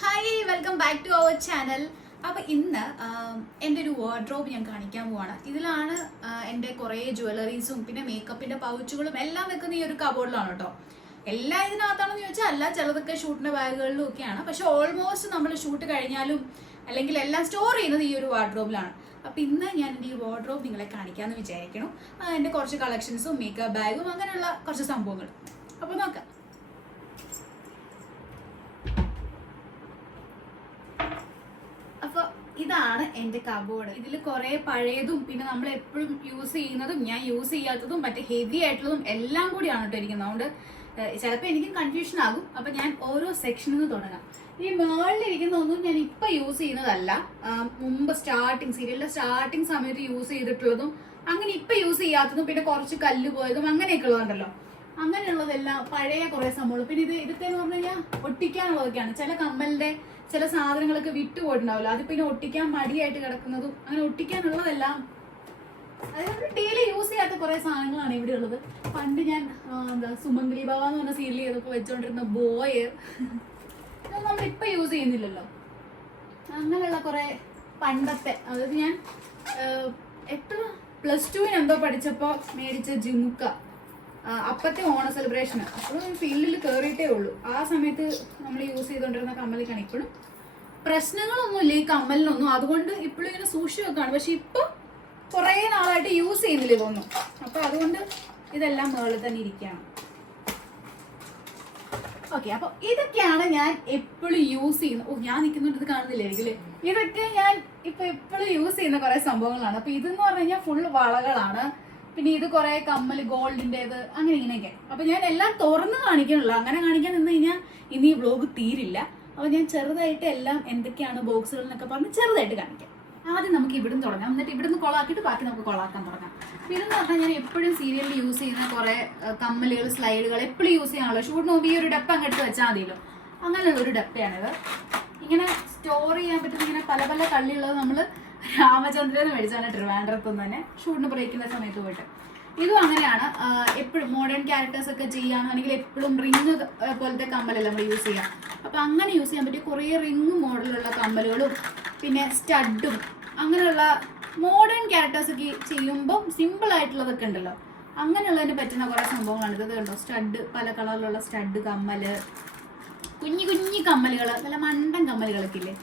Hi welcome back to our channel. അപ്പോൾ ഇന്ന് എൻ്റെ ഒരു വാർഡ്രോബ് ഞാൻ കാണിക്കാൻ പോവാണ്. ഇതിലാണ് എൻ്റെ കുറേ ജ്വല്ലറീസും പിന്നെ മേക്കപ്പിൻ്റെ പൗച്ചുകളും എല്ലാം വെക്കുന്ന ഈ ഒരു കബോർഡിലാണ് കേട്ടോ. എല്ലാം ഇതിനകത്താണെന്ന് ചോദിച്ചാൽ അല്ല, ചിലതൊക്കെ ഷൂട്ടിൻ്റെ ബാഗുകളിലും ഒക്കെയാണ്. പക്ഷെ ഓൾമോസ്റ്റ് നമ്മൾ ഷൂട്ട് കഴിഞ്ഞാലും അല്ലെങ്കിൽ എല്ലാം സ്റ്റോർ ചെയ്യുന്നത് ഈ ഒരു വാർഡ്രോബിലാണ്. അപ്പോൾ ഇന്ന് ഞാൻ എൻ്റെ ഈ വാർഡ്രോബ് നിങ്ങളെ കാണിക്കാമെന്ന് വിചാരിക്കണം. എൻ്റെ കുറച്ച് കളക്ഷൻസും മേക്കപ്പ് ബാഗും അങ്ങനെയുള്ള കുറച്ച് സംഭവങ്ങൾ. അപ്പോൾ നോക്കാം. ഇതാണ് എൻ്റെ കബോർഡ്. ഇതിൽ കുറെ പഴയതും പിന്നെ നമ്മൾ എപ്പോഴും യൂസ് ചെയ്യുന്നതും ഞാൻ യൂസ് ചെയ്യാത്തതും മറ്റേ ഹെവി ആയിട്ടുള്ളതും എല്ലാം കൂടിയാണ് കേട്ടോ ഇരിക്കുന്നത്. അതുകൊണ്ട് ചിലപ്പോൾ എനിക്കും കൺഫ്യൂഷൻ ആകും. അപ്പൊ ഞാൻ ഓരോ സെക്ഷനിൽ നിന്ന് തുടങ്ങാം. ഈ മുകളിലിരിക്കുന്നതൊന്നും ഞാൻ ഇപ്പൊ യൂസ് ചെയ്യുന്നതല്ല, മുമ്പ് സീരിയലിന്റെ സ്റ്റാർട്ടിങ് സമയത്ത് യൂസ് ചെയ്തിട്ടുള്ളതും അങ്ങനെ ഇപ്പൊ യൂസ് ചെയ്യാത്തതും പിന്നെ കുറച്ച് കല്ല് പോയതും അങ്ങനെയൊക്കെ ഉള്ളതുണ്ടല്ലോ. അങ്ങനെയുള്ളതെല്ലാം പഴയ കുറെ സംഭവങ്ങൾ. പിന്നെ ഇതൊക്കെ എന്ന് പറഞ്ഞു കഴിഞ്ഞാൽ ഒട്ടിക്കാനുള്ളതൊക്കെയാണ്. ചില കമ്മലിന്റെ ചില സാധനങ്ങളൊക്കെ വിട്ടുപോയിട്ടുണ്ടാവില്ല, അത് പിന്നെ ഒട്ടിക്കാൻ മടിയായിട്ട് കിടക്കുന്നതും അങ്ങനെ ഒട്ടിക്കാനുള്ളതെല്ലാം അതായത് ഡെയിലി യൂസ് ചെയ്യാത്ത കുറെ സാധനങ്ങളാണ് ഇവിടെ ഉള്ളത്. പണ്ട് ഞാൻ സുമംഗലി ബാബ എന്ന് പറഞ്ഞ സീരിയൽ ചെയ്തപ്പോൾ വെച്ചോണ്ടിരുന്ന ബോയർ ഇതൊന്നും നമ്മളിപ്പോ യൂസ് ചെയ്യുന്നില്ലല്ലോ. അങ്ങനെയുള്ള കുറെ പണ്ടത്തെ, അതായത് ഞാൻ +2 എന്തോ പഠിച്ചപ്പോ മേടിച്ച ജിമുക്ക, അപ്പത്തെ ഓണ സെലിബ്രേഷന് അപ്പോഴും ഫീൽഡിൽ കയറിയിട്ടേ ഉള്ളൂ. ആ സമയത്ത് നമ്മൾ യൂസ് ചെയ്തുകൊണ്ടിരുന്ന കമ്മലിക്കാണ്. ഇപ്പോഴും പ്രശ്നങ്ങളൊന്നുമില്ല ഈ കമ്മലിനൊന്നും, അതുകൊണ്ട് ഇപ്പോഴും ഇങ്ങനെ സൂക്ഷിച്ചു വെക്കാണ്. പക്ഷെ ഇപ്പൊ കുറെ നാളായിട്ട് യൂസ് ചെയ്യുന്നില്ല ഇതൊന്നും. അപ്പൊ അതുകൊണ്ട് ഇതെല്ലാം മുകളിൽ തന്നെ ഇരിക്കുകയാണ്. ഓക്കെ, അപ്പൊ ഇതൊക്കെയാണ് ഞാൻ എപ്പോഴും യൂസ് ചെയ്യുന്നത്. ഞാൻ നിൽക്കുന്നുണ്ട്, ഇത് കാണുന്നില്ലായിരിക്കും. ഇതൊക്കെ ഞാൻ ഇപ്പൊ എപ്പോഴും യൂസ് ചെയ്യുന്ന കുറെ സംഭവങ്ങളാണ്. അപ്പൊ ഇതെന്ന് പറഞ്ഞു കഴിഞ്ഞാൽ ഫുൾ വളകളാണ്. പിന്നെ ഇത് കുറെ കമ്മല് ഗോൾഡിൻ്റെത് അങ്ങനെ ഇങ്ങനെയൊക്കെ. അപ്പൊ ഞാൻ എല്ലാം തുറന്ന് കാണിക്കണല്ലോ. അങ്ങനെ കാണിക്കാൻ നിന്ന് കഴിഞ്ഞാൽ ഇനി ഈ വ്ലോഗ് തീരില്ല. അപ്പൊ ഞാൻ ചെറുതായിട്ട് എല്ലാം എന്തൊക്കെയാണ് ബോക്സുകൾ എന്നൊക്കെ പറഞ്ഞ് ചെറുതായിട്ട് കാണിക്കാം. ആദ്യം നമുക്ക് ഇവിടുന്ന് തുടങ്ങാം, എന്നിട്ട് ഇവിടുന്ന് കൊളാക്കിയിട്ട് ബാക്കി നമുക്ക് കൊളാക്കാൻ തുടങ്ങാം. ഇതെന്ന് പറഞ്ഞാൽ ഞാൻ എപ്പോഴും സീരിയലിൽ യൂസ് ചെയ്യുന്ന കുറെ കമ്മലുകൾ, സ്ലൈഡുകൾ എപ്പോഴും യൂസ് ചെയ്യാനുള്ളൂ. ഷൂട്ടിന് മുമ്പ് ഈ ഒരു ഡപ്പ അങ്ങെടുത്ത് വെച്ചാൽ മതിയല്ലോ. അങ്ങനെയുള്ള ഒരു ഡപ്പയാണിത്. ഇങ്ങനെ സ്റ്റോർ ചെയ്യാൻ പറ്റുന്ന ഇങ്ങനെ പല പല കള്ളിയുള്ളത് നമ്മൾ രാമചന്ദ്രന് മേടിച്ചാണ് ട്രിവാൻഡ്രത്തുനിന്ന് തന്നെ ഷൂട്ടിന് ബ്രേക്കിന്റെ സമയത്ത് പോയിട്ട്. ഇതും അങ്ങനെയാണ്. എപ്പോഴും മോഡേൺ ക്യാരക്ടേഴ്സ് ഒക്കെ ചെയ്യാനാണെങ്കിൽ എപ്പോഴും റിങ് പോലത്തെ കമ്മലല്ല നമ്മൾ യൂസ് ചെയ്യാം. അപ്പൊ അങ്ങനെ യൂസ് ചെയ്യാൻ പറ്റിയ കുറേ റിങ് മോഡലുള്ള കമ്മലുകളും പിന്നെ സ്റ്റഡും അങ്ങനെയുള്ള മോഡേൺ ക്യാരക്ടേഴ്സ് ഒക്കെ ചെയ്യുമ്പോൾ സിമ്പിൾ ആയിട്ടുള്ളതൊക്കെ ഉണ്ടല്ലോ, അങ്ങനെയുള്ളതിന് പറ്റുന്ന കുറെ സംഭവങ്ങളാണ്. ഇത് കണ്ടോ, സ്റ്റഡ്, പല കളറിലുള്ള സ്റ്റഡ് കമ്മല്, കുഞ്ഞു കുഞ്ഞു കമ്മലുകൾ, നല്ല മണ്ടൻ കമ്മലുകളൊക്കെ ഇല്ലേ,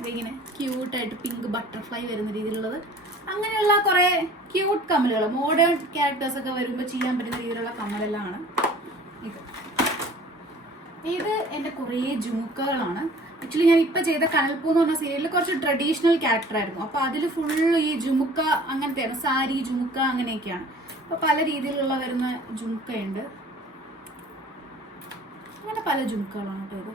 ഇതിങ്ങനെ ക്യൂട്ടായിട്ട് പിങ്ക് ബട്ടർഫ്ലൈ വരുന്ന രീതിയിലുള്ളത്. അങ്ങനെയുള്ള കുറെ ക്യൂട്ട് കമ്മലുകൾ മോഡേൺ ക്യാരക്ടേഴ്സ് ഒക്കെ വരുമ്പോൾ ചെയ്യാൻ പറ്റുന്ന രീതിയിലുള്ള കമ്മലെല്ലാം. ഇത് എൻ്റെ കുറേ ജുമുക്കകളാണ്. ആക്ച്വലി ഞാൻ ഇപ്പൊ ചെയ്ത കനൽപ്പൂ എന്ന് പറഞ്ഞ സീരിയലിൽ കുറച്ച് ട്രഡീഷണൽ ക്യാരക്ടർ ആയിരുന്നു. അപ്പൊ അതിൽ ഫുള്ള് ഈ ജുമുക്ക അങ്ങനത്തെയാണ്, സാരി ജുമുക്ക അങ്ങനെയൊക്കെയാണ്. അപ്പൊ പല രീതിയിലുള്ള വരുന്ന ജുമുക്കയുണ്ട്. അങ്ങനെ പല ജുമുക്കകളാണ് കേട്ടോ.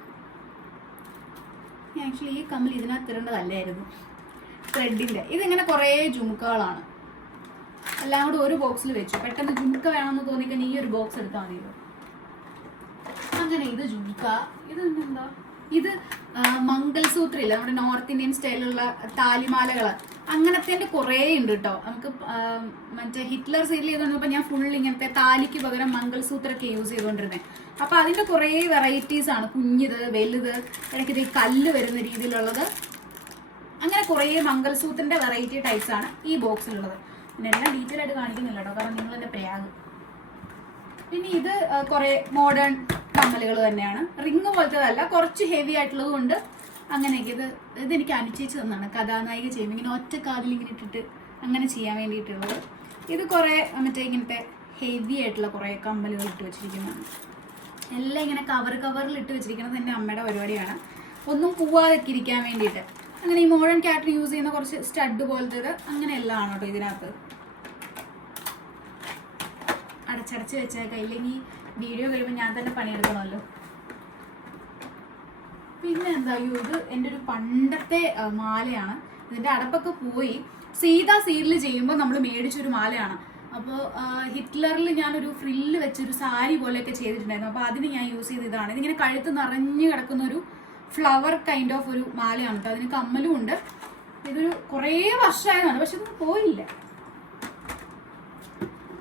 ഇത് ആക്ച്വലി ഈ കമ്മൽ ഇതിനകത്ത് ഇടേണ്ടതല്ലായിരുന്നു, ത്രെഡിന്റെ. ഇതിങ്ങനെ കുറേ ജുമുക്കകളാണ്, എല്ലാം കൂടെ ഒരു ബോക്സിൽ വെച്ചു. പെട്ടെന്ന് ജുമുക്ക വേണമെന്ന് തോന്നിക്കഴിഞ്ഞാൽ ഈ ഒരു ബോക്സ് എടുത്താൽ മതിയല്ലോ. അങ്ങനെ ഇത് ജുമുക്ക. ഇത് എന്താ, ഇത് മംഗൾസൂത്ര ഇല്ല, നമ്മുടെ നോർത്ത് ഇന്ത്യൻ സ്റ്റൈലിലുള്ള താലിമാലകള്, അങ്ങനത്തെ കുറേ ഉണ്ട് കേട്ടോ. നമുക്ക് മറ്റേ ഹിറ്റ്ലർ സീരിയൽ ചെയ്തുകൊണ്ടിരുന്നപ്പോൾ ഞാൻ ഫുൾ ഇങ്ങനത്തെ താലിക്ക് പകരം മംഗൾസൂത്രൊക്കെ യൂസ് ചെയ്തുകൊണ്ടിരുന്നത്. അപ്പൊ അതിന്റെ കുറേ വെറൈറ്റീസ് ആണ്, കുഞ്ഞിത്, വലുത്, ഇടയ്ക്ക് ഈ കല്ല് വരുന്ന രീതിയിലുള്ളത്, അങ്ങനെ കുറേ മംഗൾസൂത്രന്റെ വെറൈറ്റി ടൈപ്സ് ആണ് ഈ ബോക്സിലുള്ളത്. പിന്നെ എല്ലാം ഡീറ്റെയിൽ ആയിട്ട് കാണിക്കുന്നില്ല കേട്ടോ, കാരണം നിങ്ങൾ എന്റെ പ്രയാഗ്. പിന്നെ ഇത് കുറെ മോഡേൺ കമ്മലുകൾ തന്നെയാണ്, റിങ് പോലത്തേതല്ല, കുറച്ച് ഹെവി ആയിട്ടുള്ളതും ഉണ്ട്. അങ്ങനെയൊക്കെ ഇതെനിക്ക് അനുചേച്ച് തന്നാണ് കഥാനായിക ചെയ്യുമ്പോൾ ഇങ്ങനെ ഒറ്റ കാതിൽ ഇങ്ങനെ ഇട്ടിട്ട് അങ്ങനെ ചെയ്യാൻ വേണ്ടിയിട്ടുള്ളത്. ഇത് കുറെ മറ്റേ ഇങ്ങനത്തെ ഹെവി ആയിട്ടുള്ള കുറെ കമ്മലുകൾ ഇട്ട് വെച്ചിരിക്കുന്നതാണ്. എല്ലാം ഇങ്ങനെ കവറിൽ ഇട്ട് വെച്ചിരിക്കുന്നത് എൻ്റെ അമ്മയുടെ പരിപാടിയാണ്, ഒന്നും പോവാതൊക്കെ ഇരിക്കാൻ വേണ്ടിയിട്ട്. അങ്ങനെ ഈ മോഡേൺ ക്യാരക്ടർ യൂസ് ചെയ്യുന്ന കുറച്ച് സ്റ്റഡ് പോലത്തേത് അങ്ങനെ എല്ലാം ആണ് കേട്ടോ ഇതിനകത്ത്. അടച്ചടച്ച് വെച്ചേക്കാം, ഇല്ലെങ്കിൽ വീഡിയോ കഴിയുമ്പോൾ ഞാൻ തന്നെ പണിയെടുക്കണമല്ലോ. പിന്നെ എന്താ, ഇത് എൻ്റെ ഒരു പണ്ടത്തെ മാലയാണ്. ഇതിൻ്റെ അടപ്പൊക്കെ പോയി. സീത സീരിയൽ ചെയ്യുമ്പോൾ നമ്മൾ മേടിച്ചൊരു മാലയാണ്. അപ്പോൾ ഹിറ്റ്ലറിൽ ഞാനൊരു ഫ്രില്ല് വെച്ചൊരു സാരി പോലെയൊക്കെ ചെയ്തിട്ടുണ്ടായിരുന്നു. അപ്പോൾ അതിന് ഞാൻ യൂസ് ചെയ്ത ഇതാണ്. ഇതിങ്ങനെ കഴുത്ത് നിറഞ്ഞു കിടക്കുന്ന ഒരു ഫ്ലവർ കൈൻഡ് ഓഫ് ഒരു മാലയാണ് കേട്ടോ. അതിന് കമ്മലും ഉണ്ട്. ഇതൊരു കുറേ വർഷമായതാണ്, പക്ഷെ ഇതൊന്നും പോയില്ല.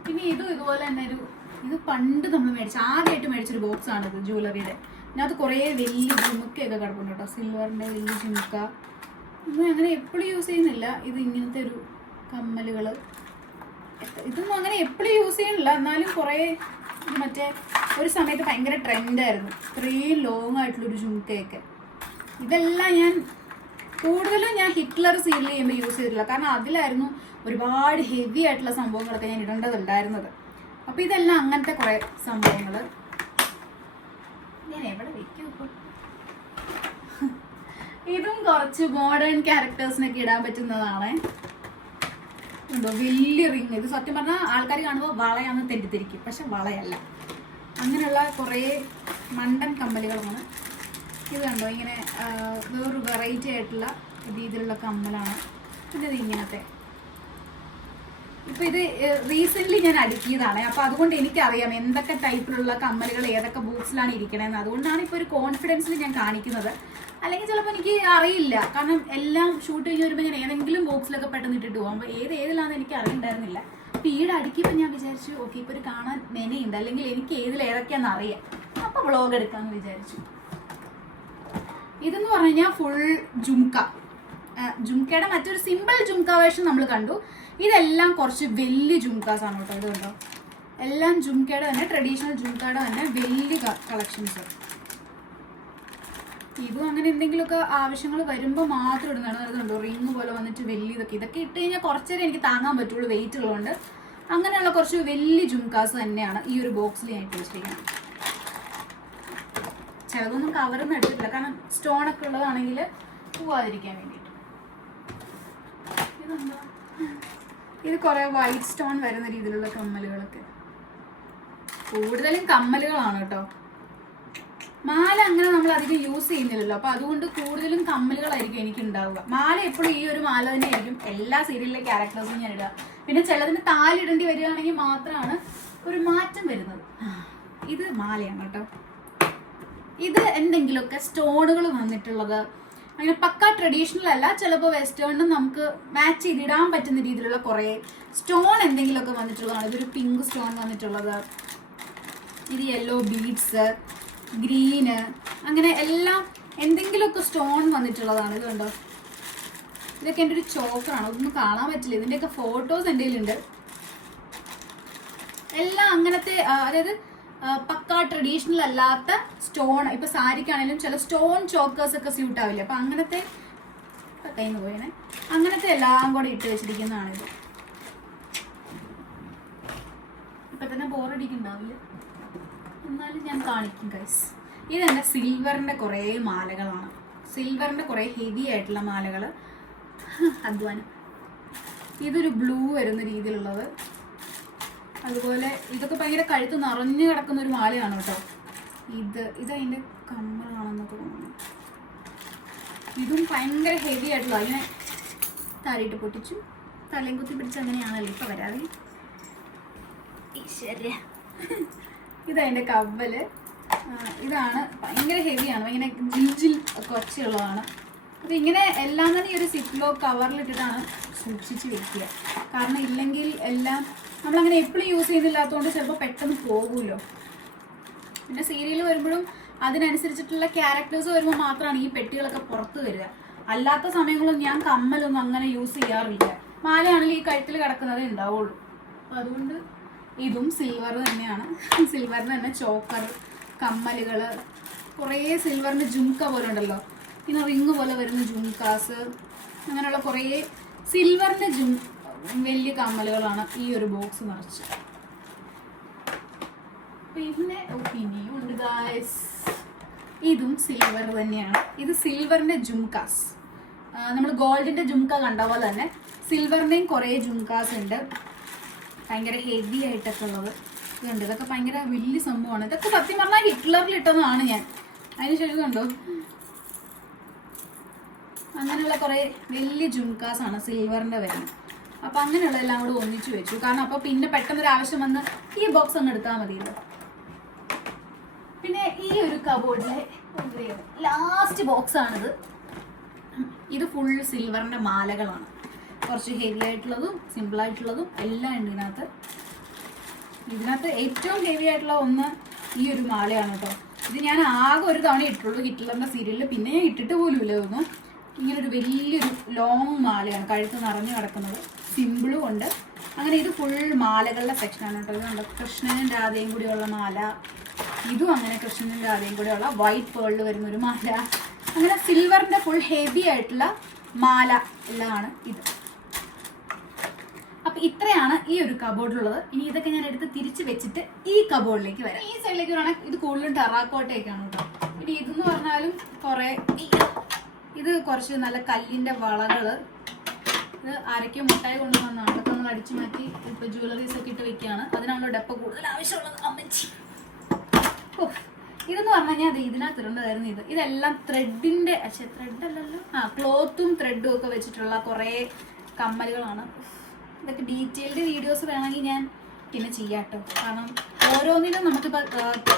പിന്നെ ഇതുപോലെ തന്നെ ഇത് പണ്ട് നമ്മൾ ആദ്യമായിട്ട് മേടിച്ചൊരു ബോക്സ് ആണ് ഇത്, ജ്വല്ലറിയുടെ. ഇതിനകത്ത് കുറേ വലിയ ജുമുക്കയൊക്കെ കിടപ്പുണ്ട് കേട്ടോ, സിൽവറിൻ്റെ വലിയ ജുമുക്ക. ഒന്നും അങ്ങനെ എപ്പോഴും യൂസ് ചെയ്യുന്നില്ല. ഇത് ഇങ്ങനത്തെ ഒരു കമ്മലുകൾ, ഇതൊന്നും അങ്ങനെ എപ്പോഴും യൂസ് ചെയ്യുന്നില്ല. എന്നാലും കുറേ മറ്റേ ഒരു സമയത്ത് ഭയങ്കര ട്രെൻഡായിരുന്നു ഇത്രയും ലോങ് ആയിട്ടുള്ളൊരു ജുമുക്കയൊക്കെ. ഇതെല്ലാം ഞാൻ കൂടുതലും ഹിറ്റ്ലർ സീരിയൽ ചെയ്യുമ്പോൾ യൂസ് ചെയ്തിട്ടില്ല, കാരണം അതിലായിരുന്നു ഒരുപാട് ഹെവി ആയിട്ടുള്ള സംഭവങ്ങളൊക്കെ ഞാൻ ഇടേണ്ടതുണ്ടായിരുന്നത്. അപ്പോൾ ഇതെല്ലാം അങ്ങനത്തെ കുറേ സംഭവങ്ങൾ ഞാൻ എവിടെ വെക്കും ഇപ്പോൾ. ഇതും കുറച്ച് മോഡേൺ ക്യാരക്ടേഴ്സിനൊക്കെ ഇടാൻ പറ്റുന്നതാണ്. ഉണ്ടോ വലിയ റിങ്. ഇത് സത്യം പറഞ്ഞാൽ ആൾക്കാർ കാണുമ്പോൾ വളയാന്ന് തെറ്റിദ്ധരിക്കും, പക്ഷെ വളയല്ല. അങ്ങനെയുള്ള കുറേ മണ്ടൻ കമ്മലുകളാണ്. ഇത് കണ്ടോ, ഇങ്ങനെ വേറൊരു വെറൈറ്റി ആയിട്ടുള്ള രീതിയിലുള്ള കമ്മലാണ്. പിന്നെ ഇത് ഇങ്ങനത്തെ. ഇപ്പം ഇത് റീസെൻ്റ്ലി ഞാൻ അടുക്കിയതാണ്, അപ്പോൾ അതുകൊണ്ട് എനിക്കറിയാം എന്തൊക്കെ ടൈപ്പിലുള്ള കമ്മലുകൾ ഏതൊക്കെ ബോക്സിലാണ് ഇരിക്കണതെന്ന്. അതുകൊണ്ടാണ് ഇപ്പോൾ ഒരു കോൺഫിഡൻസിൽ ഞാൻ കാണിക്കുന്നത്. അല്ലെങ്കിൽ ചിലപ്പോൾ എനിക്ക് അറിയില്ല, കാരണം എല്ലാം ഷൂട്ട് കഴിഞ്ഞ് വരുമ്പോൾ ഞാൻ ഏതെങ്കിലും ബോക്സിലൊക്കെ പെട്ടെന്ന് ഇട്ടിട്ട് പോകും. അപ്പോൾ ഏതിലാണെന്ന് എനിക്ക് അറിയണ്ടായിരുന്നില്ല. അപ്പോൾ ഈടെ അടുക്കിയപ്പോൾ ഞാൻ വിചാരിച്ചു ഓക്കെ ഇപ്പോൾ ഒരു കാണാൻ മെനയുണ്ട്, അല്ലെങ്കിൽ എനിക്ക് ഏതൊക്കെയാണെന്ന് അറിയാം, അപ്പോൾ വ്ളോഗ് എടുക്കാമെന്ന് വിചാരിച്ചു. ഇതെന്ന് പറഞ്ഞു കഴിഞ്ഞാൽ ഫുൾ ജുംക്ക. ജുംക്കയുടെ മറ്റൊരു സിമ്പിൾ ജുംക്ക വേർഷൻ നമ്മൾ കണ്ടു. ഇതെല്ലാം കുറച്ച് വലിയ ജുംക്കാസ് ആണ് കേട്ടോ. ഇത് കണ്ടോ, എല്ലാം ജുംക്കയുടെ തന്നെ, ട്രഡീഷണൽ ജുംക്കയുടെ തന്നെ വലിയ കളക്ഷൻസ്. ഇതും അങ്ങനെ എന്തെങ്കിലുമൊക്കെ ആവശ്യങ്ങൾ വരുമ്പോൾ മാത്രം ഇടുന്നതാണ്. അതുകൊണ്ടോ റിങ് പോലെ വന്നിട്ട് വലിയതൊക്കെ. ഇതൊക്കെ ഇട്ട് കഴിഞ്ഞാൽ കുറച്ചേരം എനിക്ക് താങ്ങാൻ പറ്റുള്ളൂ വെയിറ്റ് ഉള്ളതുകൊണ്ട്. അങ്ങനെയുള്ള കുറച്ച് വലിയ ജുംക്കാസ് തന്നെയാണ് ഈ ഒരു ബോക്സിൽ ഞാൻ ഇട്ട് വെച്ചിരിക്കുന്നത്. ചിലതൊന്നും കവറൊന്നും എടുത്തിട്ടില്ല, കാരണം സ്റ്റോണൊക്കെ ഉള്ളതാണെങ്കിൽ പോവാതിരിക്കാൻ വേണ്ടിയിട്ട്. ഇതെന്താ, ഇത് കുറേ വൈറ്റ് സ്റ്റോൺ വരുന്ന രീതിയിലുള്ള കമ്മലുകളൊക്കെ. കൂടുതലും കമ്മലുകളാണ് കേട്ടോ. മാല അങ്ങനെ നമ്മൾ അധികം യൂസ് ചെയ്യുന്നില്ലല്ലോ, അപ്പോൾ അതുകൊണ്ട് കൂടുതലും കമ്മലുകളായിരിക്കും എനിക്ക് ഉണ്ടാവുക. മാല എപ്പോഴും ഈ ഒരു മാല തന്നെ ആയിരിക്കും എല്ലാ സീരിയലിലെ ക്യാരക്ടേഴ്സും ഞാൻ ഇടുക. പിന്നെ ചിലതിന് താലിടേണ്ടി വരികയാണെങ്കിൽ മാത്രമാണ് ഒരു മാറ്റം വരുന്നത്. ഇത് മാലയാണ് കേട്ടോ. ഇത് എന്തെങ്കിലുമൊക്കെ സ്റ്റോണുകൾ വന്നിട്ടുള്ളത്, അങ്ങനെ പക്ക ട്രഡീഷണൽ അല്ല, ചിലപ്പോൾ വെസ്റ്റേണിനും നമുക്ക് മാച്ച് ചെയ്തിടാൻ പറ്റുന്ന രീതിയിലുള്ള കുറേ സ്റ്റോൺ എന്തെങ്കിലുമൊക്കെ വന്നിട്ടുള്ളതാണ്. ഇതൊരു പിങ്ക് സ്റ്റോൺ വന്നിട്ടുള്ളത്, ഇത് യെല്ലോ ബീഡ്സ്, ഗ്രീന്, അങ്ങനെ എല്ലാം എന്തെങ്കിലുമൊക്കെ സ്റ്റോൺ വന്നിട്ടുള്ളതാണ്. ഇത് കണ്ടോ, ഇതൊക്കെ എൻ്റെ ഒരു ചോക്കറാണ്, അതൊന്നും കാണാൻ പറ്റില്ല. ഇതിൻ്റെയൊക്കെ ഫോട്ടോസ് എൻ്റെ കയ്യിലുണ്ട്. എല്ലാം അങ്ങനത്തെ, അതായത് പക്ക ട്രഡീഷണൽ അല്ലാത്ത സ്റ്റോൺ. ഇപ്പൊ സാരിക്കാണെങ്കിലും ചില സ്റ്റോൺ ചോക്കേഴ്സ് ഒക്കെ സ്യൂട്ട് ആവില്ല, അപ്പൊ അങ്ങനത്തെ കയ്യിൽ പോയനെ അങ്ങനത്തെ എല്ലാം കൂടെ ഇട്ട് വെച്ചിരിക്കുന്നതാണിത്. ഇപ്പൊ തന്നെ ബോറടിക്കുന്നുണ്ടാവില്ല, എന്നാലും ഞാൻ കാണിക്കും ഗൈസ്. ഇതെന്റെ സിൽവറിന്റെ കുറേ മാലകളാണ്. സിൽവറിന്റെ കുറേ ഹെവി ആയിട്ടുള്ള മാലകൾ. അധ്വാനം. ഇതൊരു ബ്ലൂ വരുന്ന രീതിയിലുള്ളത്. അതുപോലെ ഇതൊക്കെ ഭയങ്കര കഴുത്ത് നിറഞ്ഞു കിടക്കുന്ന ഒരു മാലയാണ് കേട്ടോ. ഇതതിൻ്റെ കമ്മലാണെന്നൊക്കെ തോന്നുന്നു. ഇതും ഭയങ്കര ഹെവി ആയിട്ടുള്ള, അതിനെ താലിയിട്ട് പൊട്ടിച്ചു തലയും കുത്തി പിടിച്ച് അങ്ങനെയാണല്ലോ ഇപ്പം വരാതെ. ഇതതിൻ്റെ കവ്വല്. ഇതാണ് ഭയങ്കര ഹെവിയാണ്, ഭയങ്കര ജിൽ കൊച്ചുള്ളതാണ്. അത് ഇങ്ങനെ എല്ലാം തന്നെ ഈ ഒരു സിപ്ലോ കവറിലിട്ടിട്ടാണ് സൂക്ഷിച്ച് വെക്കുക. കാരണം ഇല്ലെങ്കിൽ എല്ലാം നമ്മളങ്ങനെ എപ്പോഴും യൂസ് ചെയ്യുന്നില്ലാത്തതുകൊണ്ട് ചിലപ്പോൾ പെട്ടെന്ന് പോകുമല്ലോ. പിന്നെ സീരിയൽ വരുമ്പോഴും അതിനനുസരിച്ചിട്ടുള്ള ക്യാരക്ടേഴ്സ് വരുമ്പോൾ മാത്രമാണ് ഈ പെട്ടികളൊക്കെ പുറത്ത് വരിക. അല്ലാത്ത സമയങ്ങളും ഞാൻ കമ്മലൊന്നും അങ്ങനെ യൂസ് ചെയ്യാറില്ല. മാലയാണെങ്കിൽ ഈ കഴുത്തിൽ കിടക്കുന്നതേ ഉണ്ടാവുള്ളൂ. അപ്പോൾ അതുകൊണ്ട് ഇതും സിൽവർ തന്നെയാണ്. സിൽവറിന് തന്നെ ചോക്കർ, കമ്മലുകൾ, കുറേ സിൽവറിൻ്റെ ജുംക്ക പോലെ ഉണ്ടല്ലോ, പിന്നെ റിങ് പോലെ വരുന്ന ജുംക്കാസ്, അങ്ങനെയുള്ള കുറേ സിൽവറിൻ്റെ വലിയ കമ്മലുകളാണ് ഈ ഒരു ബോക്സ് നിറച്ച്. പിന്നെ പിന്നെയും ഉണ്ട് ഗായ്സ്, ഇതും സിൽവർ തന്നെയാണ്. ഇത് സിൽവറിൻ്റെ ജുംക്കാസ്. നമ്മൾ ഗോൾഡിൻ്റെ ജുംക്ക കണ്ട പോലെ തന്നെ സിൽവറിൻ്റെയും കുറേ ജുംക്കാസ് ഉണ്ട്, ഭയങ്കര ഹെവി ആയിട്ടൊക്കെ ഉള്ളത്. ഇതുണ്ട്, ഇതൊക്കെ ഭയങ്കര വലിയ സംഭവമാണ്. ഇതൊക്കെ സത്യം പറഞ്ഞാൽ ഹിറ്റ്ലറിൽ ഇട്ടതാണ് ഞാൻ. അതിന് ശേഷം കണ്ടോ, അങ്ങനെയുള്ള കുറേ വലിയ ജുംക്കാസാണ് സിൽവറിൻ്റെ വരുന്നത്. അപ്പം അങ്ങനെയുള്ള എല്ലാം കൂടെ ഒന്നിച്ചു വെച്ചു, കാരണം അപ്പോൾ പിന്നെ പെട്ടെന്നൊരു ആവശ്യം വന്ന് ഈ ബോക്സ് അങ്ങ് എടുത്താൽ മതിയല്ലോ. പിന്നെ ഈ ഒരു കബോർഡിലെ ലാസ്റ്റ് ബോക്സ് ആണിത്. ഇത് ഫുൾ സിൽവറിൻ്റെ മാലകളാണ്. കുറച്ച് ഹെവി ആയിട്ടുള്ളതും സിമ്പിൾ ആയിട്ടുള്ളതും എല്ലാം ഉണ്ട് ഇതിനകത്ത് ഏറ്റവും ഹെവി ആയിട്ടുള്ള ഒന്ന് ഈ ഒരു മാലയാണ് കേട്ടോ. ഇത് ഞാൻ ആകെ ഒരു തവണ ഇട്ടുള്ളൂ ഹിറ്റ്ലറിന്റെ സീരിയലിൽ, പിന്നെ ഞാൻ ഇട്ടിട്ട് പോലും ഇല്ല തോന്നുന്നു. ഇങ്ങനൊരു വലിയൊരു ലോങ് മാലയാണ്, കഴുത്ത് നിറഞ്ഞു കിടക്കുന്നത്, സിമ്പിളും ഉണ്ട്. അങ്ങനെ ഇത് ഫുൾ മാലകളുടെ സെക്ഷനാണ് കേട്ടോ. ഇതുണ്ട് കൃഷ്ണനും രാധയും കൂടിയുള്ള മാല, ഇതും അങ്ങനെ കൃഷ്ണനും രാധയും കൂടെയുള്ള വൈറ്റ് പേളിൽ വരുന്നൊരു മാല. അങ്ങനെ സിൽവറിന്റെ ഫുൾ ഹെവി ആയിട്ടുള്ള മാല എല്ലാമാണ് ഇത്. അപ്പൊ ഇത്രയാണ് ഈ ഒരു കബോർഡിലുള്ളത്. ഇനി ഇതൊക്കെ ഞാൻ എടുത്ത് തിരിച്ച് വെച്ചിട്ട് ഈ കബോർഡിലേക്ക് വരാം. ഈ സൈഡിലേക്ക് പറയുകയാണെങ്കിൽ ഇത് കൂടുതലും ടെറാക്കോട്ടയൊക്കെയാണ് കേട്ടോ. ഇനി ഇതെന്ന് പറഞ്ഞാലും കുറെ, ഇത് കുറച്ച് നല്ല കല്ലിന്റെ വളകള്, ഇത് ആരൊക്കെയോ മുട്ടായി കൊണ്ടുവന്നതാണ്. അതൊക്കെ നമ്മൾ അടിച്ചു മാറ്റി ഇപ്പൊ ജ്വല്ലറീസ് ഒക്കെ ഇട്ട് വെക്കുകയാണ്. അതിനാണല്ലോ ഡെപ്പ കൂടുതൽ ആവശ്യമുള്ളത്. അമ്മച്ചി ഇതെന്ന് പറഞ്ഞു കഴിഞ്ഞാൽ അത് ഇതിനകത്ത് ഇടേണ്ടതായിരുന്നു. ഇതെല്ലാം ത്രെഡിന്റെ, ത്രെഡ് അല്ലല്ലോ, ക്ലോത്തും ത്രെഡും ഒക്കെ വെച്ചിട്ടുള്ള കുറെ കമ്മലുകളാണ്. ഇതൊക്കെ ഡീറ്റെയിൽഡ് വീഡിയോസ് വേണമെങ്കിൽ ഞാൻ പിന്നെ ചെയ്യാം കേട്ടോ. കാരണം ഓരോന്നിനും നമുക്കിപ്പോൾ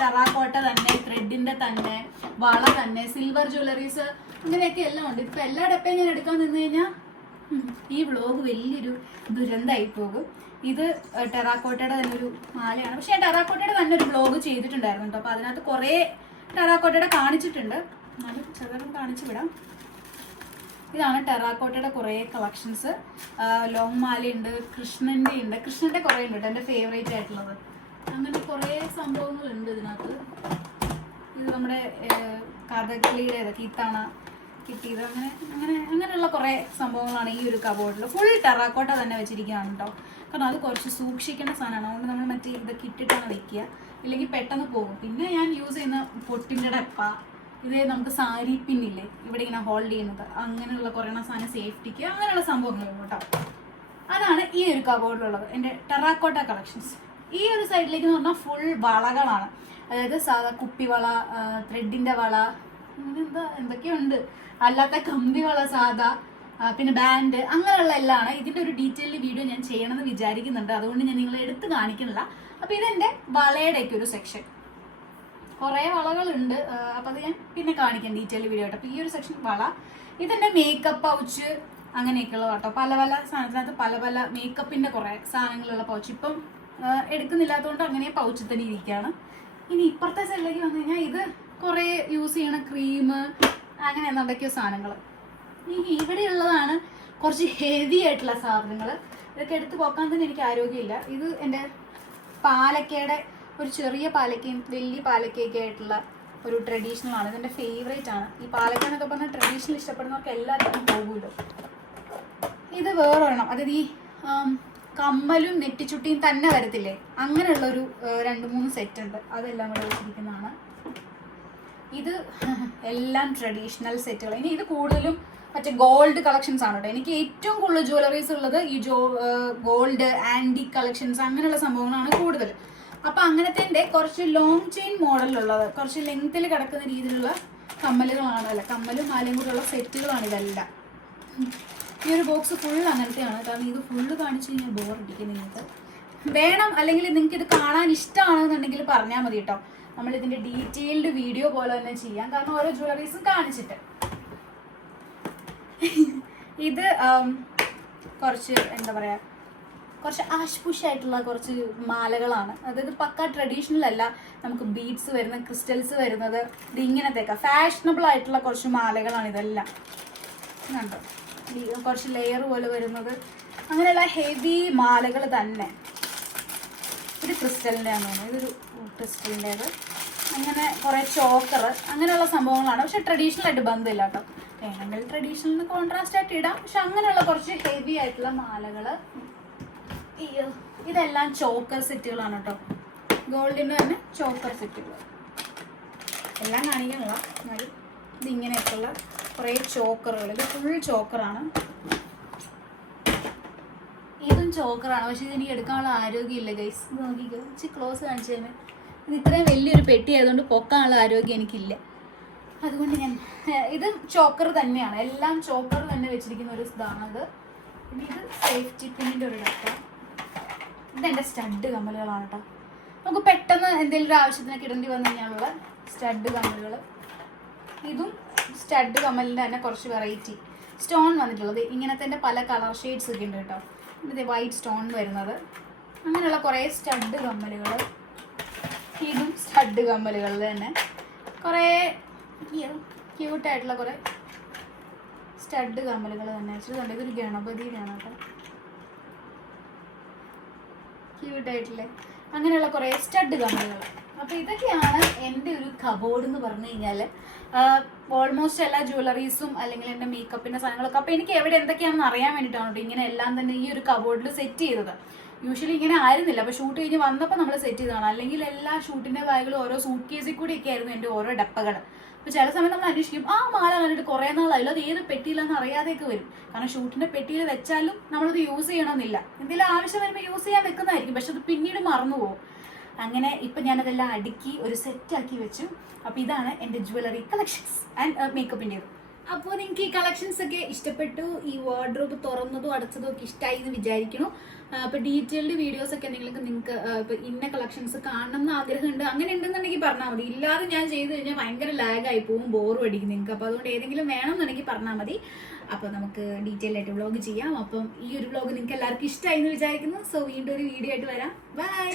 ടെറാക്കോട്ട തന്നെ, ത്രെഡിന്റെ തന്നെ, വള തന്നെ, സിൽവർ ജ്വല്ലറീസ്, അങ്ങനെയൊക്കെ എല്ലാം ഉണ്ട്. ഇപ്പൊ എല്ലാ ഡപ്പയും ഞാൻ എടുക്കാൻ നിന്ന് കഴിഞ്ഞാൽ ഈ വ്ളോഗ് വലിയൊരു ദുരന്തമായി പോകും. ഇത് ടെറാക്കോട്ടയുടെ തന്നെ ഒരു മാലയാണ്. പക്ഷെ ഞാൻ ടെറാക്കോട്ടയുടെ തന്നെ ഒരു വ്ളോഗ് ചെയ്തിട്ടുണ്ടായിരുന്നു കേട്ടോ. അപ്പൊ അതിനകത്ത് കുറെ ടെറാക്കോട്ടയുടെ കാണിച്ചിട്ടുണ്ട്, എന്നാലും ചെറുതും കാണിച്ചു വിടാം. ഇതാണ് ടെറാക്കോട്ടയുടെ കുറെ കളക്ഷൻസ്. ലോങ് മാലയുണ്ട്, കൃഷ്ണന്റെ ഉണ്ട്, കൃഷ്ണന്റെ കുറെ ഉണ്ട് കേട്ടോ, എൻ്റെ ഫേവറേറ്റ് ആയിട്ടുള്ളത്. അങ്ങനെ കുറെ സംഭവങ്ങളുണ്ട് ഇതിനകത്ത്. ഇത് നമ്മുടെ കഥകളിയുടെ കീത്താണ കിട്ടിയത്, അങ്ങനെയുള്ള കുറെ സംഭവങ്ങളാണ് ഈ ഒരു കബോർഡിൽ. ഫുൾ ടെറാക്കോട്ട തന്നെ വെച്ചിരിക്കുകയാണ് കേട്ടോ. കാരണം അത് കുറച്ച് സൂക്ഷിക്കേണ്ട സാധനമാണ്. അതുകൊണ്ട് നമ്മൾ മറ്റേ ഇതൊക്കെ ഇട്ടിട്ടാണ് വെക്കുക, ഇല്ലെങ്കിൽ പെട്ടെന്ന് പോകും. പിന്നെ ഞാൻ യൂസ് ചെയ്യുന്ന പൊട്ടിൻ്റെ ഡപ്പ, ഇത് നമുക്ക് സാരി പിന്നില്ലേ ഇവിടെ ഇങ്ങനെ ഹോൾഡ് ചെയ്യുന്നത്, അങ്ങനെയുള്ള കുറേ സാധനം സേഫ്റ്റിക്ക്, അങ്ങനെയുള്ള സംഭവങ്ങളുണ്ട് കേട്ടോ. അതാണ് ഈ ഒരു കബോർഡിലുള്ളത് എൻ്റെ ടെറാക്കോട്ട കളക്ഷൻസ്. ഈ ഒരു സൈഡിലേക്ക് എന്ന് പറഞ്ഞാൽ ഫുൾ വളകളാണ്. അതായത് സാധാ കുപ്പിവള, ത്രെഡിന്റെ വള, അങ്ങനെ എന്തൊക്കെയുണ്ട്, അല്ലാത്ത കമ്പി വള, സാധാ, പിന്നെ ബാൻഡ്, അങ്ങനെയുള്ള എല്ലാമാണ്. ഇതിന്റെ ഒരു ഡീറ്റെയിൽഡ് വീഡിയോ ഞാൻ ചെയ്യണമെന്ന് വിചാരിക്കുന്നുണ്ട്, അതുകൊണ്ട് ഞാൻ നിങ്ങളെ എടുത്ത് കാണിക്കുന്നില്ല. അപ്പൊ ഇതെന്റെ വളയുടെയൊക്കെ ഒരു സെക്ഷൻ, കുറെ വളകളുണ്ട്. അപ്പൊ അത് ഞാൻ പിന്നെ കാണിക്കാം ഡീറ്റെയിൽഡ് വീഡിയോ ആയിട്ട്. അപ്പൊ ഈ ഒരു സെക്ഷൻ വള, ഇതെന്റെ മേക്കപ്പ് പൗച്ച്, അങ്ങനെയൊക്കെയുള്ള കേട്ടോ. പല പല സാധനത്തിനകത്ത് പല പല മേക്കപ്പിന്റെ കുറെ സാധനങ്ങളുള്ള പൗച്ച്. ഇപ്പം എടുക്കുന്നില്ലാത്തതുകൊണ്ട് അങ്ങനെ പൗച്ചിൽ തന്നെ ഇരിക്കുകയാണ്. ഇനി ഇപ്പുറത്തെ സൈഡിലേക്ക് വന്നു കഴിഞ്ഞാൽ ഇത് കുറെ യൂസ് ചെയ്യണ ക്രീം, അങ്ങനെ എന്തൊക്കെയോ സാധനങ്ങൾ. ഇനി ഇവിടെയുള്ളതാണ് കുറച്ച് ഹെവി ആയിട്ടുള്ള സാധനങ്ങൾ. ഇതൊക്കെ എടുത്ത് പോക്കാൻ തന്നെ എനിക്ക് ആരോഗ്യമില്ല. ഇത് എൻ്റെ പാലക്കയുടെ ഒരു ചെറിയ പാലക്കയും വലിയ പാലക്കയൊക്കെ ആയിട്ടുള്ള ഒരു ട്രഡീഷണൽ ആണ്. ഇതെൻ്റെ ഫേവറേറ്റ് ആണ്. ഈ പാലക്ക എന്നൊക്കെ പറഞ്ഞാൽ ട്രഡീഷണൽ ഇഷ്ടപ്പെടുന്നവർക്ക് എല്ലാവർക്കും പോകുമല്ലോ. ഇത് വേറെ വേണം, അതായത് ഈ കമ്മലും നെറ്റിച്ചുട്ടിയും തന്നെ വരത്തില്ലേ, അങ്ങനെയുള്ളൊരു 2-3 സെറ്റ് ഉണ്ട്. അതെല്ലാം കൂടെ വെച്ചിരിക്കുന്നതാണ്. ഇത് എല്ലാം ട്രഡീഷണൽ സെറ്റുകൾ. ഇനി ഇത് കൂടുതലും മറ്റേ ഗോൾഡ് കളക്ഷൻസ് ആണ് കേട്ടോ. എനിക്ക് ഏറ്റവും കൂടുതൽ ജ്വല്ലറീസ് ഉള്ളത് ഈ ഗോൾഡ്, ആൻറ്റിക് കളക്ഷൻസ്, അങ്ങനെയുള്ള സംഭവങ്ങളാണ് കൂടുതൽ. അപ്പൊ അങ്ങനത്തെ കുറച്ച് ലോങ് ചെയിൻ മോഡലിലുള്ളത്, കുറച്ച് ലെങ്ത്തിൽ കിടക്കുന്ന രീതിയിലുള്ള കമ്മലുകളാണ്, അല്ല കമ്മലും മാലയും കൂടെയുള്ള സെറ്റുകളാണ് ഇതെല്ലാം. ഈ ഒരു ബോക്സ് ഫുൾ അങ്ങനത്തെയാണ്. കാരണം ഇത് ഫുള്ള് കാണിച്ചു കഴിഞ്ഞാൽ ബോറടിക്കും നിങ്ങൾക്ക്. വേണം അല്ലെങ്കിൽ നിങ്ങൾക്ക് ഇത് കാണാൻ ഇഷ്ടമാണെന്നുണ്ടെങ്കിൽ പറഞ്ഞാൽ മതി കേട്ടോ. നമ്മൾ ഇതിന്റെ ഡീറ്റെയിൽഡ് വീഡിയോ പോലെ തന്നെ ചെയ്യാം, കാരണം ഓരോ ജ്വല്ലറീസും കാണിച്ചിട്ട്. ഇത് കുറച്ച് എന്താ പറയാ, കുറച്ച് ആഷ്പുഷായിട്ടുള്ള കുറച്ച് മാലകളാണ്. അതായത് പക്ക ട്രഡീഷണൽ അല്ല, നമുക്ക് ബീഡ്സ് വരുന്ന, ക്രിസ്റ്റൽസ് വരുന്നത്, ഇത് ഇങ്ങനത്തേക്ക ഫാഷനബിൾ ആയിട്ടുള്ള കുറച്ച് മാലകളാണ് ഇതെല്ലാം. കണ്ടോ, കുറച്ച് ലെയർ പോലെ വരുന്നത്, അങ്ങനെയുള്ള ഹെവി മാലകൾ തന്നെ. ഇത് ക്രിസ്റ്റലിൻ്റെ ആണെന്ന് തോന്നുന്നു, ഇതൊരു ക്രിസ്റ്റലിൻ്റേത്. അങ്ങനെ കുറേ ചോക്കർ, അങ്ങനെയുള്ള സംഭവങ്ങളാണ്. പക്ഷെ ട്രഡീഷണൽ ആയിട്ട് ബന്ധമില്ല കേട്ടോ. വേണമെങ്കിൽ ട്രഡീഷണലിന് കോൺട്രാസ്റ്റ് ആയിട്ട് ഇടാം. പക്ഷെ അങ്ങനെയുള്ള കുറച്ച് ഹെവി ആയിട്ടുള്ള മാലകൾ. ഇതെല്ലാം ചോക്കർ സെറ്റുകളാണ് കേട്ടോ. ഗോൾഡിൻ്റെ തന്നെ ചോക്കർ സെറ്റുകൾ. എല്ലാം കാണിക്കാനുള്ള എന്നാലും ഇതിങ്ങനെയൊക്കെയുള്ള കുറേ ചോക്കറുകൾ. ഇത് ഫുൾ ചോക്കറാണ്. ഇതും ചോക്കറാണ്, പക്ഷെ ഇതെനിക്ക് എടുക്കാനുള്ള ആരോഗ്യമില്ല ഗൈസ്. ഇത് നോക്കിക്കോ, ഇച്ചിരി ക്ലോസ് കാണിച്ചു തന്നെ. ഇത് ഇത്രയും വലിയൊരു പെട്ടി ആയതുകൊണ്ട് പൊക്കാനുള്ള ആരോഗ്യം എനിക്കില്ല. അതുകൊണ്ട് ഞാൻ ഇത് ചോക്കർ തന്നെയാണ്, എല്ലാം ചോക്കർ തന്നെ വെച്ചിരിക്കുന്ന ഒരു ഇതാണത്. പിന്നെ ഇത് സേഫ്റ്റി പിന്നിൻ്റെ ഒരു ഡപ്പ. ഇതെൻ്റെ സ്റ്റഡ് കമ്മലുകളാണ് കേട്ടോ. നമുക്ക് പെട്ടെന്ന് എന്തെങ്കിലും ഒരു ആവശ്യത്തിനൊക്കെ ഇടേണ്ടി വന്നു കഴിഞ്ഞാലുള്ള സ്റ്റഡ് കമ്മലുകൾ. ഇതും സ്റ്റഡ് കമ്മലിൻ്റെ തന്നെ കുറച്ച് വെറൈറ്റി സ്റ്റോൺ വന്നിട്ടുള്ളത്. ഇങ്ങനത്തെ പല കളർ ഷെയ്ഡ്സ് ഒക്കെ ഉണ്ട് കേട്ടോ. ഇത് വൈറ്റ് സ്റ്റോൺ വരുന്നത്, അങ്ങനെയുള്ള കുറേ സ്റ്റഡ് കമ്മലുകൾ. ഇതും സ്റ്റഡ് കമ്മലുകൾ തന്നെ. കുറേ ക്യൂട്ടായിട്ടുള്ള കുറേ സ്റ്റഡ് കമ്മലുകൾ തന്നെ വെച്ചിട്ടുണ്ട്. ഇതൊരു ഗണപതിയിലാണ് കേട്ടോ, ക്യൂട്ടായിട്ടില്ലേ. അങ്ങനെയുള്ള കുറേ സ്റ്റഡ് കമ്മലുകൾ. അപ്പോൾ ഇതൊക്കെയാണ് എൻ്റെ ഒരു കബോർഡ് എന്ന് പറഞ്ഞു കഴിഞ്ഞാൽ. ഓൾമോസ്റ്റ് എല്ലാ ജ്വല്ലറീസും അല്ലെങ്കിൽ എൻ്റെ മേക്കപ്പിൻ്റെ സാധനങ്ങളൊക്കെ അപ്പോൾ എനിക്ക് എവിടെ എന്തൊക്കെയാണെന്ന് അറിയാൻ വേണ്ടിയിട്ടാണ് കേട്ടോ ഇങ്ങനെ എല്ലാം തന്നെ ഈ ഒരു കബോർഡിൽ സെറ്റ് ചെയ്തത്. യൂഷ്വലി ഇങ്ങനെ ആയിരുന്നില്ല, അപ്പോൾ ഷൂട്ട് കഴിഞ്ഞ് വന്നപ്പോൾ നമ്മൾ സെറ്റ് ചെയ്തതാണ്. അല്ലെങ്കിൽ എല്ലാ ഷൂട്ടിൻ്റെ ബാഗുകളും ഓരോ സൂട്ട് കേസിൽ കൂടിയൊക്കെ ആയിരുന്നു എൻ്റെ ഓരോ ഡപ്പകൾ. അപ്പോൾ ചില സമയം നമ്മൾ അന്വേഷിക്കും, ആ മാല കണ്ടിട്ട് കുറേ നാളായില്ല, അത് ഏത് പെട്ടിയിലെന്ന് അറിയാതെയൊക്കെ വരും. കാരണം ഷൂട്ടിൻ്റെ പെട്ടിയിൽ വെച്ചാലും നമ്മളത് യൂസ് ചെയ്യണമെന്നില്ല, എന്തെങ്കിലും ആവശ്യം വരുമ്പോൾ യൂസ് ചെയ്യാൻ വെക്കുന്നതായിരിക്കും, പക്ഷെ അത് പിന്നീട് മറന്നു പോകും. അങ്ങനെ ഇപ്പം ഞാനതെല്ലാം അടുക്കി ഒരു സെറ്റാക്കി വെച്ചു. അപ്പോൾ ഇതാണ് എൻ്റെ ജ്വല്ലറി കളക്ഷൻസ് ആൻഡ് മേക്കപ്പിൻ്റെത്. അപ്പോൾ നിങ്ങൾക്ക് ഈ കളക്ഷൻസ് ഒക്കെ ഇഷ്ടപ്പെട്ടു, ഈ വാർഡ്രോബ് തുറന്നതും അടച്ചതും ഒക്കെ ഇഷ്ടമായി എന്ന് വിചാരിക്കുന്നു. അപ്പോൾ ഡീറ്റെയിൽഡ് വീഡിയോസ് ഒക്കെ നിങ്ങൾക്ക് ഇപ്പോൾ ഇന്ന കളക്ഷൻസ് കാണണം എന്ന് ആഗ്രഹമുണ്ട്, അങ്ങനെ ഉണ്ടെന്നുണ്ടെങ്കിൽ പറഞ്ഞാൽ മതി. ഇല്ലാതെ ഞാൻ ചെയ്ത് കഴിഞ്ഞാൽ ഭയങ്കര ലാഗായി പോകും, ബോറും അടിക്കും നിങ്ങൾക്ക്. അപ്പോൾ അതുകൊണ്ട് ഏതെങ്കിലും വേണമെന്നുണ്ടെങ്കിൽ പറഞ്ഞാൽ മതി. അപ്പോൾ നമുക്ക് ഡീറ്റെയിൽ ആയിട്ട് വ്ളോഗ് ചെയ്യാം. അപ്പം ഈ ഒരു വ്ളോഗ് നിങ്ങൾക്ക് എല്ലാവർക്കും ഇഷ്ടമായി എന്ന് വിചാരിക്കുന്നു. സോ വീണ്ടും ഒരു വീഡിയോ ആയിട്ട് വരാം. ബൈ.